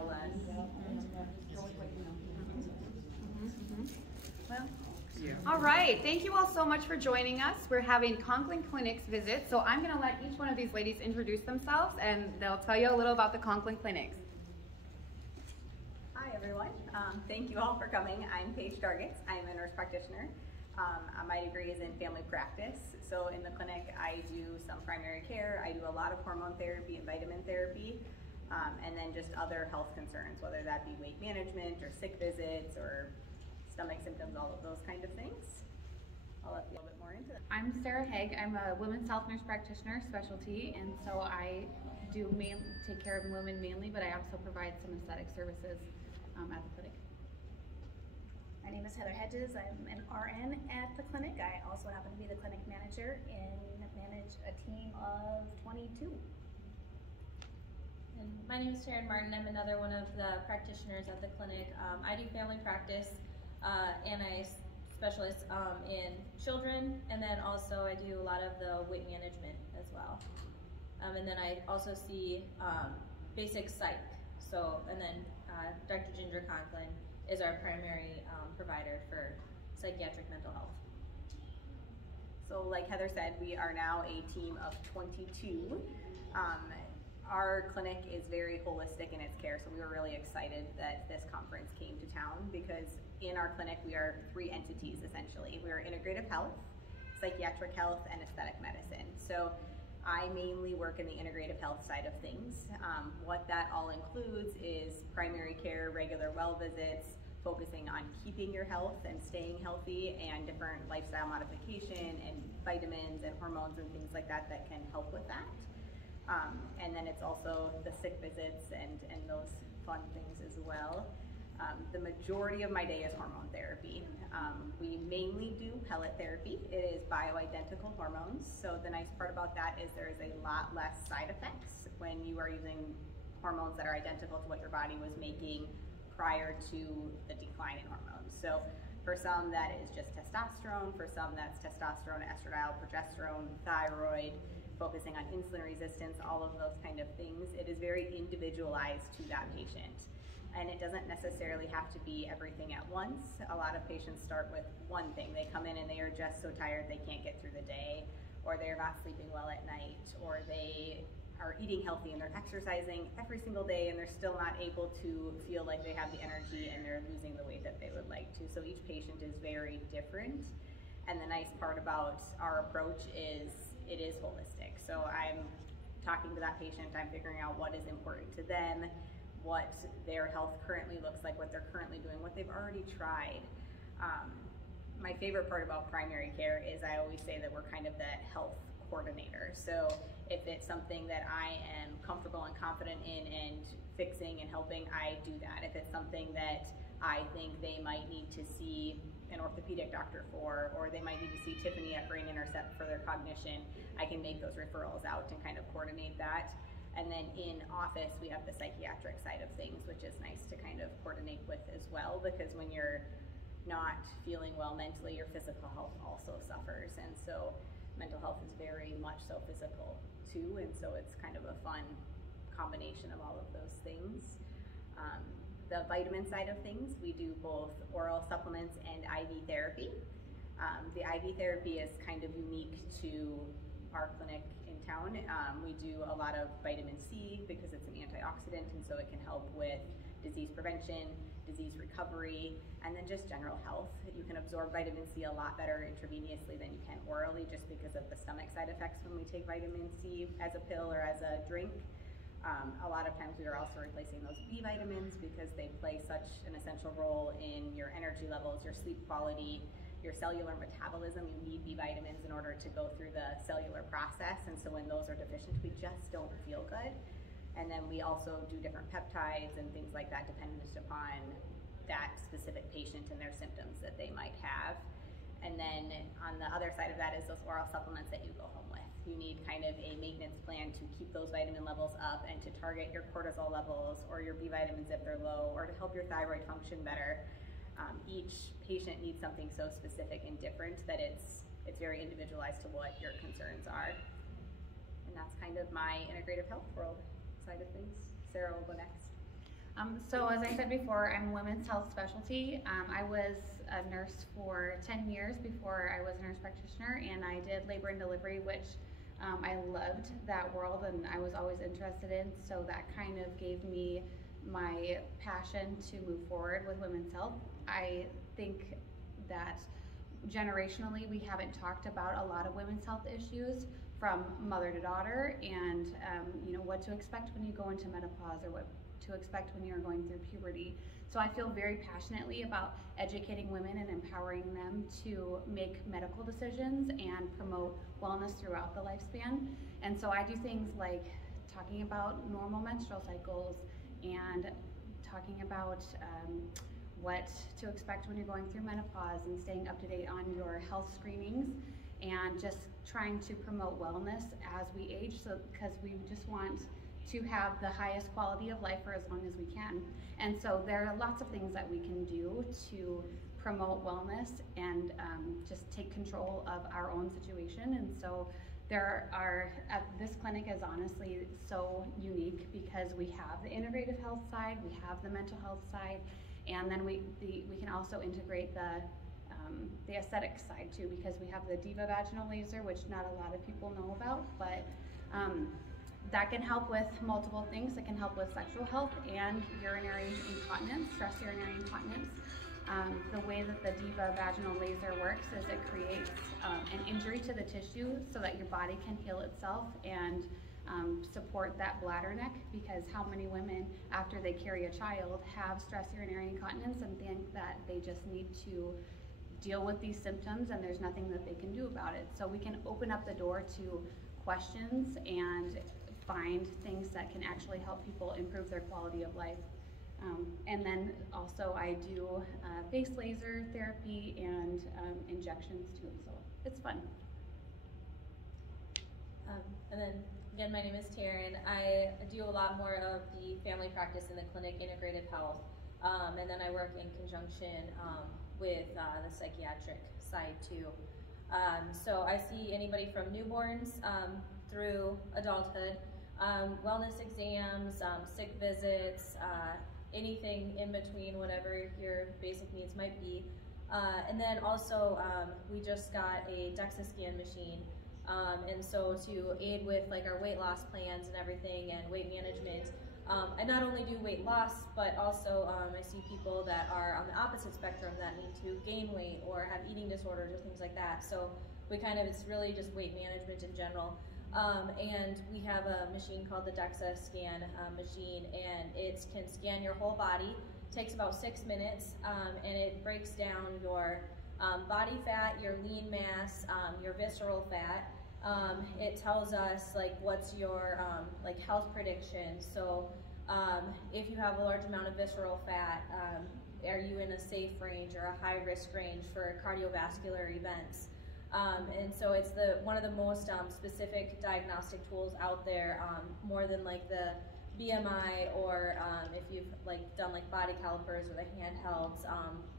little less. Well, all right, thank you all so much for joining us. We're having Conklin Clinics visit, so I'm going to let each one of these ladies introduce themselves and they'll tell you a little about the Conklin Clinics. Hi everyone, thank you all for coming. I'm Paige Dargatz. I'm a nurse practitioner. My degree is in family practice, so in the clinic I do some primary care, I do a lot of hormone therapy and vitamin therapy, and then just other health concerns, whether that be weight management or sick visits or stomach symptoms, all of those kind of things. I'll let you a little bit more into that. I'm Sara Hegg. I'm a women's health nurse practitioner specialty, and so I do take care of women mainly, but I also provide some aesthetic services at the clinic. My name is Hedges. I'm an RN at the clinic. I also happen to be the clinic manager and manage a team of 22. And my name is Taryn. I'm another one of the practitioners at the clinic. I do family practice and I specialize in children, and then also I do a lot of the weight management as well. And then I also see basic psych. So, and then Dr. Ginger Conklin is our primary provider for psychiatric mental health. So like Heather said, we are now a team of 22. Our clinic is very holistic in its care, so we were really excited that this conference came to town because in our clinic we are 3 entities essentially. We are integrative health, psychiatric health, and aesthetic medicine. So I mainly work in the integrative health side of things. What that all includes is primary care, regular well visits, focusing on keeping your health and staying healthy, and different lifestyle modification and vitamins and hormones and things like that that can help with that. And then it's also the sick visits and those fun things as well. The majority of my day is hormone therapy. We mainly do pellet therapy. It is bioidentical hormones. So the nice part about that is there is a lot less side effects when you are using hormones that are identical to what your body was making prior to the decline in hormones. So for some that is just testosterone, for some that's testosterone, estradiol, progesterone, thyroid, focusing on insulin resistance, all of those kind of things. It is very individualized to that patient. And it doesn't necessarily have to be everything at once. A lot of patients start with one thing. They come in and they are just so tired they can't get through the day, or they're not sleeping well at night, or they are eating healthy and they're exercising every single day and they're still not able to feel like they have the energy and they're losing the weight that they would like to. So each patient is very different. And the nice part about our approach is it is holistic. So I'm talking to that patient, I'm figuring out what is important to them, what their health currently looks like, what they're currently doing, what they've already tried. My favorite part about primary care is I always say that we're kind of that health coordinator. So if it's something that I am comfortable and confident in and fixing and helping, I do that. If it's something that I think they might need to see an orthopedic doctor for, or they might need to see Tiffany at Brain Intercept for their cognition, I can make those referrals out and kind of coordinate that. And then in office, we have the psychiatric side of things, which is nice to kind of coordinate with as well, because when you're not feeling well mentally, your physical health also suffers. And so mental health is very much so physical too, and so it's kind of a fun combination of all of those things. The vitamin side of things, we do both oral supplements and IV therapy. The IV therapy is kind of unique to our clinic in town. We do a lot of vitamin C because it's an antioxidant, and so it can help with disease prevention, disease recovery, and then just general health. You can absorb vitamin C a lot better intravenously than you can orally, just because of the stomach side effects when we take vitamin C as a pill or as a drink. A lot of times we are also replacing those B vitamins because they play such an essential role in your energy levels, your sleep quality, your cellular metabolism. You need B vitamins in order to go through the cellular process, and so when those are deficient, we just don't feel good. And then we also do different peptides and things like that dependent upon that specific patient and their symptoms that they might have. And then on the other side of that is those oral supplements that you go home with. You need kind of a maintenance plan to keep those vitamin levels up and to target your cortisol levels or your B vitamins if they're low, or to help your thyroid function better. Each patient needs something so specific and different that it's very individualized to what your concerns are. And that's kind of my integrative health world side of things. Sara will go next. So as I said before, I'm a women's health specialty. I was a nurse for 10 years before I was a nurse practitioner, and I did labor and delivery, which I loved that world and I was always interested in. So that kind of gave me my passion to move forward with women's health. I think that generationally we haven't talked about a lot of women's health issues from mother to daughter, and you know, what to expect when you go into menopause or what to expect when you're going through puberty. So I feel very passionately about educating women and empowering them to make medical decisions and promote wellness throughout the lifespan. And so I do things like talking about normal menstrual cycles and talking about what to expect when you're going through menopause and staying up to date on your health screenings, and just trying to promote wellness as we age, so because we just want to have the highest quality of life for as long as we can. And so there are lots of things that we can do to promote wellness and just take control of our own situation. And so this clinic is honestly so unique because we have the integrative health side, we have the mental health side, and then we can also integrate the aesthetic side too, because we have the Diva vaginal laser, which not a lot of people know about, but that can help with multiple things. It can help with sexual health and urinary incontinence, stress urinary incontinence. The way that the Diva vaginal laser works is it creates an injury to the tissue so that your body can heal itself and support that bladder neck, because how many women after they carry a child have stress urinary incontinence and think that they just need to deal with these symptoms and there's nothing that they can do about it. So we can open up the door to questions and find things that can actually help people improve their quality of life. And then also I do face laser therapy and injections too, so it's fun. And then again, my name is Taryn. I do a lot more of the family practice in the clinic, integrative health, and then I work in conjunction with the psychiatric side too. So I see anybody from newborns through adulthood, wellness exams, sick visits, anything in between, whatever your basic needs might be. And then also we just got a DEXA scan machine. And so to aid with like our weight loss plans and everything and weight management, I not only do weight loss, but also I see people that are on the opposite spectrum that need to gain weight or have eating disorders or things like that. So it's really just weight management in general. And we have a machine called the DEXA scan machine, and it can scan your whole body. It takes about 6 minutes, and it breaks down your body fat, your lean mass, your visceral fat. It tells us like what's your like health prediction. So if you have a large amount of visceral fat, are you in a safe range or a high risk range for cardiovascular events? And so it's one of the most specific diagnostic tools out there, more than like the BMI or if you've like done like body calipers or the handhelds.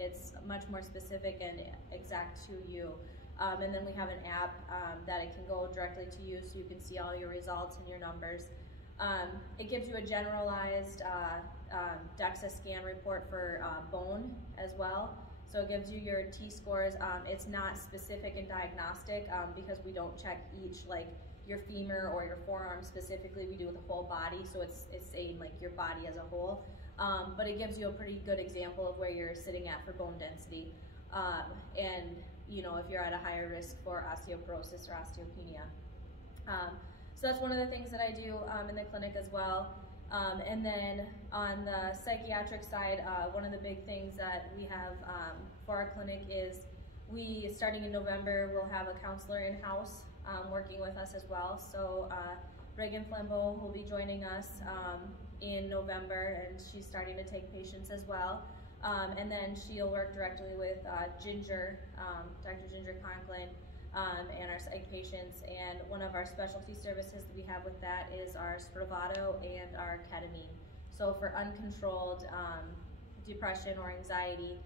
It's much more specific and exact to you. And then we have an app that it can go directly to you, so you can see all your results and your numbers. It gives you a generalized DEXA scan report for bone as well. So it gives you your T-scores. It's not specific and diagnostic because we don't check each, like your femur or your forearm specifically. We do the whole body, so it's saying like your body as a whole. But it gives you a pretty good example of where you're sitting at for bone density. And you know, if you're at a higher risk for osteoporosis or osteopenia. So that's one of the things that I do in the clinic as well. And then on the psychiatric side, one of the big things that we have for our clinic is starting in November, we'll have a counselor in-house working with us as well. So Reagan Flambeau will be joining us in November, and she's starting to take patients as well. And then she'll work directly with Ginger, Dr. Ginger Conklin, and our psych patients. And one of our specialty services that we have with that is our Spravato and our ketamine. So for uncontrolled depression or anxiety,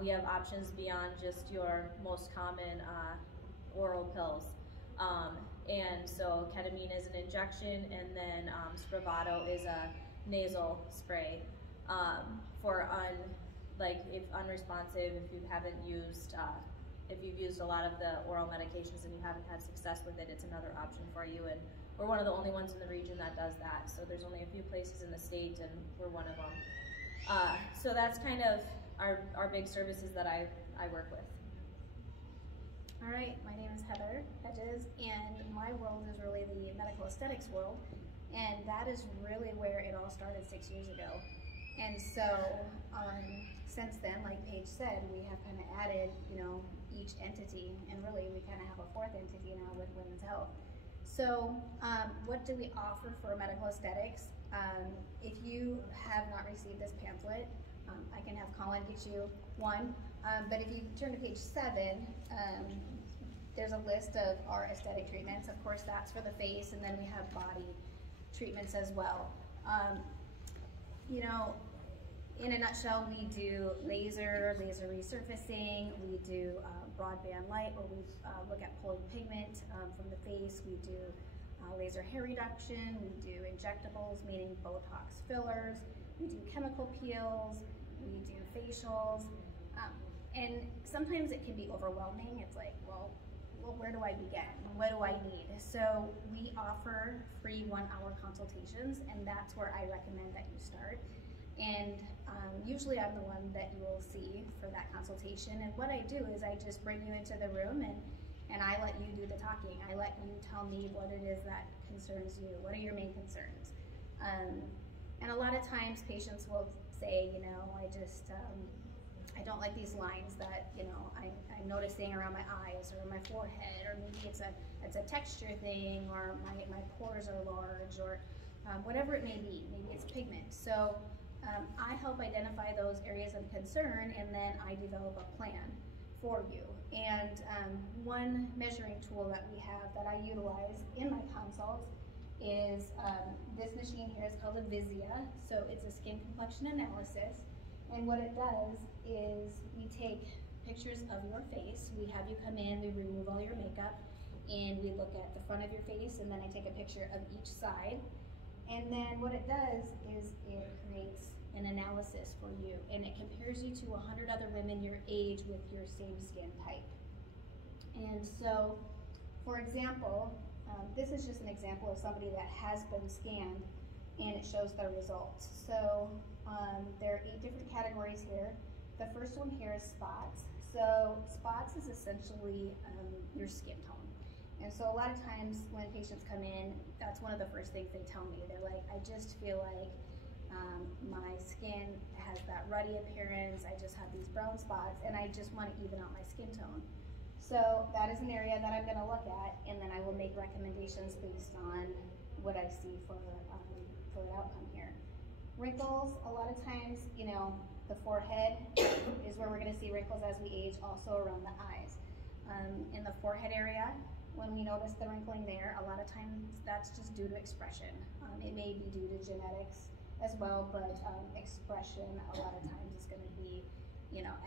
we have options beyond just your most common oral pills. And so ketamine is an injection, and then Spravato is a nasal spray. for if unresponsive, if you haven't used, if you've used a lot of the oral medications and you haven't had success with it, it's another option for you. And we're one of the only ones in the region that does that. So there's only a few places in the state, and we're one of them. So that's kind of our big services that I work with. All right, my name is Heather Hedges, and my world is really the medical aesthetics world, and that is really where it all started 6 years ago. And so since then, like Paige said, we have kind of added, each entity, and really we kind of have a fourth entity now with women's health. So what do we offer for medical aesthetics? If you have not received this pamphlet, I can have Colin get you one. But if you turn to page 7, there's a list of our aesthetic treatments. Of course, that's for the face, and then we have body treatments as well. In a nutshell, we do laser resurfacing, we do broadband light, where we look at pulling pigment from the face, we do laser hair reduction, we do injectables, meaning Botox fillers, we do chemical peels, we do facials, and sometimes it can be overwhelming. It's like, well, where do I begin? What do I need? So we offer free 1-hour consultations, and that's where I recommend that you start. And usually I'm the one that you will see for that consultation. And what I do is I just bring you into the room and I let you do the talking. I let you tell me what it is that concerns you. What are your main concerns? And a lot of times patients will say, I don't like these lines that, I'm noticing around my eyes or my forehead, or maybe it's a texture thing, or my pores are large, or whatever it may be. Maybe it's pigment. So I help identify those areas of concern, and then I develop a plan for you. And one measuring tool that we have that I utilize in my consults is this machine here. Is called a Visia. So it's a skin complexion analysis. And what it does is we take pictures of your face. We have you come in, we remove all your makeup, and we look at the front of your face, and then I take a picture of each side. And then what it does is it creates an analysis for you, and it compares you to 100 other women your age with your same skin type. And so, for example, this is just an example of somebody that has been scanned, and it shows their results. So there are 8 different categories here. The first one here is spots. So spots is essentially your skin tone. And so a lot of times when patients come in, that's one of the first things they tell me. They're like, I just feel like my skin has that ruddy appearance, I just have these brown spots, and I just want to even out my skin tone. So that is an area that I'm going to look at, and then I will make recommendations based on what I see for an outcome here. Wrinkles, a lot of times, the forehead is where we're going to see wrinkles as we age, also around the eyes. In the forehead area, when we notice the wrinkling there, a lot of times that's just due to expression. It may be due to genetics as well, but expression a lot of times is going to be,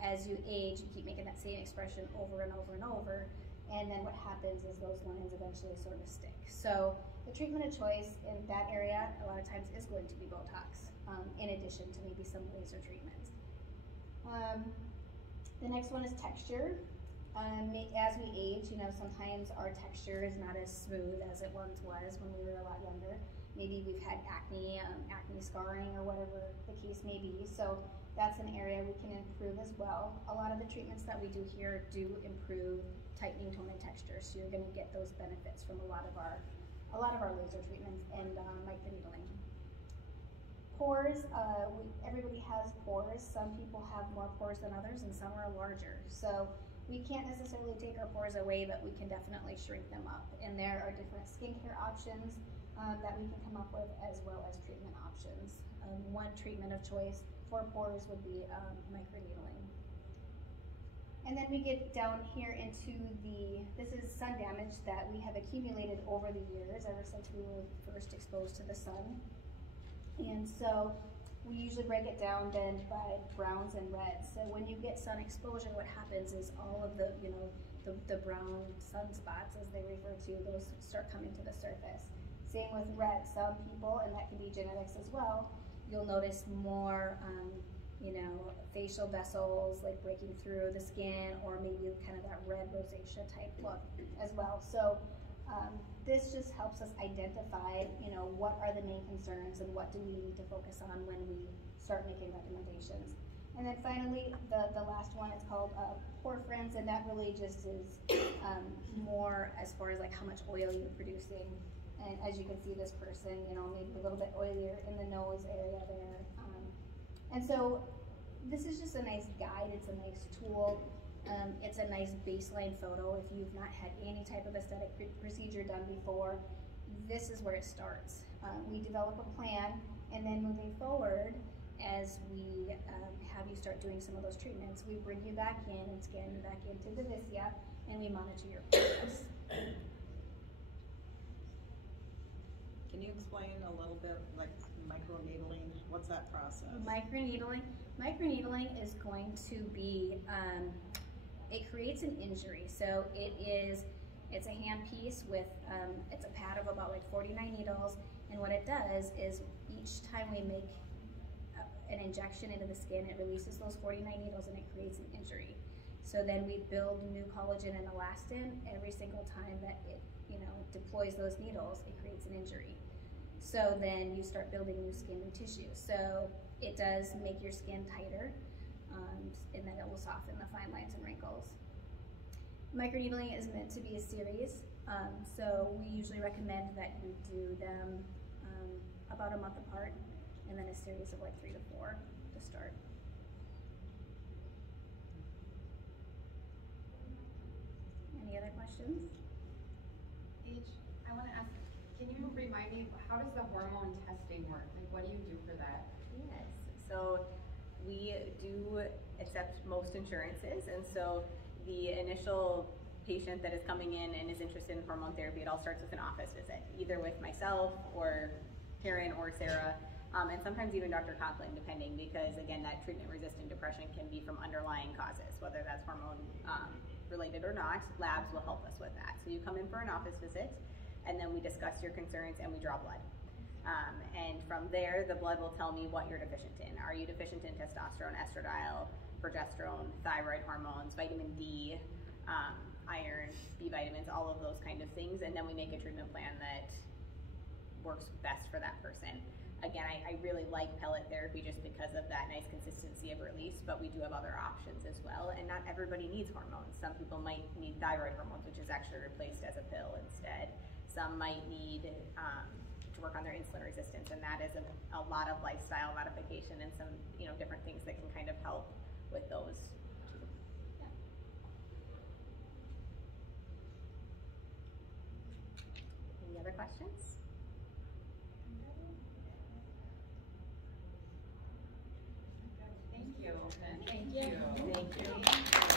as you age, you keep making that same expression over and over and over, and then what happens is those lines eventually sort of stick. So the treatment of choice in that area a lot of times is going to be Botox, in addition to maybe some laser treatments. The next one is texture. As we age, sometimes our texture is not as smooth as it once was when we were a lot younger. Maybe we've had acne, acne scarring, or whatever the case may be. So that's an area we can improve as well. A lot of the treatments that we do here do improve tightening, tone, and texture. So you're going to get those benefits from a lot of our laser treatments and microneedling. Pores, everybody has pores. Some people have more pores than others, and some are larger. So we can't necessarily take our pores away, but we can definitely shrink them up. And there are different skincare options that we can come up with, as well as treatment options. One treatment of choice for pores would be microneedling. And then we get down here into this is sun damage that we have accumulated over the years, ever since we were first exposed to the sun. And so we usually break it down then by browns and reds. So when you get sun exposure, what happens is all of the brown sunspots, as they refer to, those start coming to the surface. Same with red. Some people, and that can be genetics as well, you'll notice more, you know, facial vessels like breaking through the skin, or maybe kind of that red rosacea type look as well. So this just helps us identify, you know, what are the main concerns and what do we need to focus on when we start making recommendations. And then finally, the last one is called Pore Friends, and that really just is more as far as like how much oil you're producing. And as you can see, this person, you know, maybe a little bit oilier in the nose area there. And so this is just a nice guide. It's a nice tool. It's a nice baseline photo. If you've not had any type of aesthetic procedure done before, this is where it starts. We develop a plan, and then moving forward, as we have you start doing some of those treatments, we bring you back in and scan you back into the Visia, and we monitor your progress. Can you explain a little bit, like microneedling? What's that process? Microneedling is going to be, it creates an injury. So it's a handpiece with, it's a pad of about like 49 needles, and what it does is each time we make an injection into the skin, it releases those 49 needles and it creates an injury. So then we build new collagen and elastin every single time that it, you know, deploys those needles, it creates an injury. So then you start building new skin, new tissue. So it does make your skin tighter, and then it will soften the fine lines and wrinkles. Microneedling is meant to be a series, so we usually recommend that you do them about a month apart, and then a series of like 3 to 4 to start. Any other questions? Paige, I want to ask, can you remind me, how does the hormone testing work? Like, what do you do for that? Yes, so we do accept most insurances, and so the initial patient that is coming in and is interested in hormone therapy, it all starts with an office visit, either with myself or Taryn or Sara, and sometimes even Dr. Conklin, depending, because again, that treatment-resistant depression can be from underlying causes, whether that's hormone related or not. Labs will help us with that. So you come in for an office visit, and then we discuss your concerns and we draw blood. And from there, the blood will tell me what you're deficient in. Are you deficient in testosterone, estradiol, progesterone, thyroid hormones, vitamin D, iron, B vitamins, all of those kind of things, and then we make a treatment plan that works best for that person. Again, I really like pellet therapy just because of that nice consistency of release, but we do have other options as well, and not everybody needs hormones. Some people might need thyroid hormones, which is actually replaced as a pill instead. Some might need to work on their insulin resistance, and that is a lot of lifestyle modification and some, you know, different things that can kind of help with those. Yeah. Any other questions? Thank you. Thank you. Thank you.